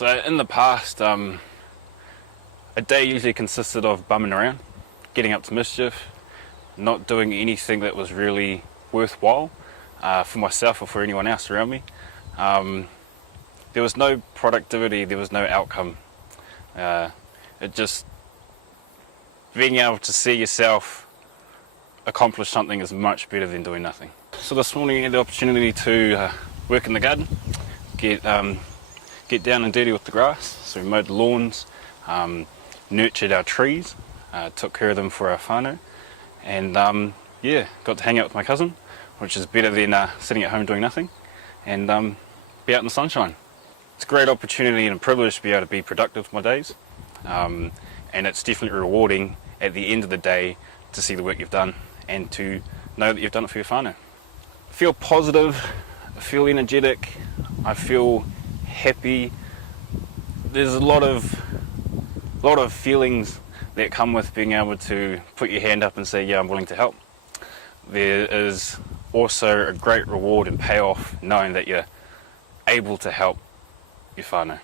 So in the past, a day usually consisted of bumming around, getting up to mischief, not doing anything that was really worthwhile for myself or for anyone else around me. There was no productivity, there was no outcome. It just, being able to see yourself accomplish something is much better than doing nothing. So this morning I had the opportunity to work in the garden, get down and dirty with the grass. So we mowed the lawns, nurtured our trees, took care of them for our whānau, and yeah, got to hang out with my cousin, which is better than sitting at home doing nothing, and be out in the sunshine. It's a great opportunity and a privilege to be able to be productive with my days, and it's definitely rewarding at the end of the day to see the work you've done and to know that you've done it for your whānau. I feel positive, I feel energetic, I feel happy. There's a lot of feelings that come with being able to put your hand up and say, yeah, I'm willing to help. There is also a great reward and payoff knowing that you're able to help your whānau.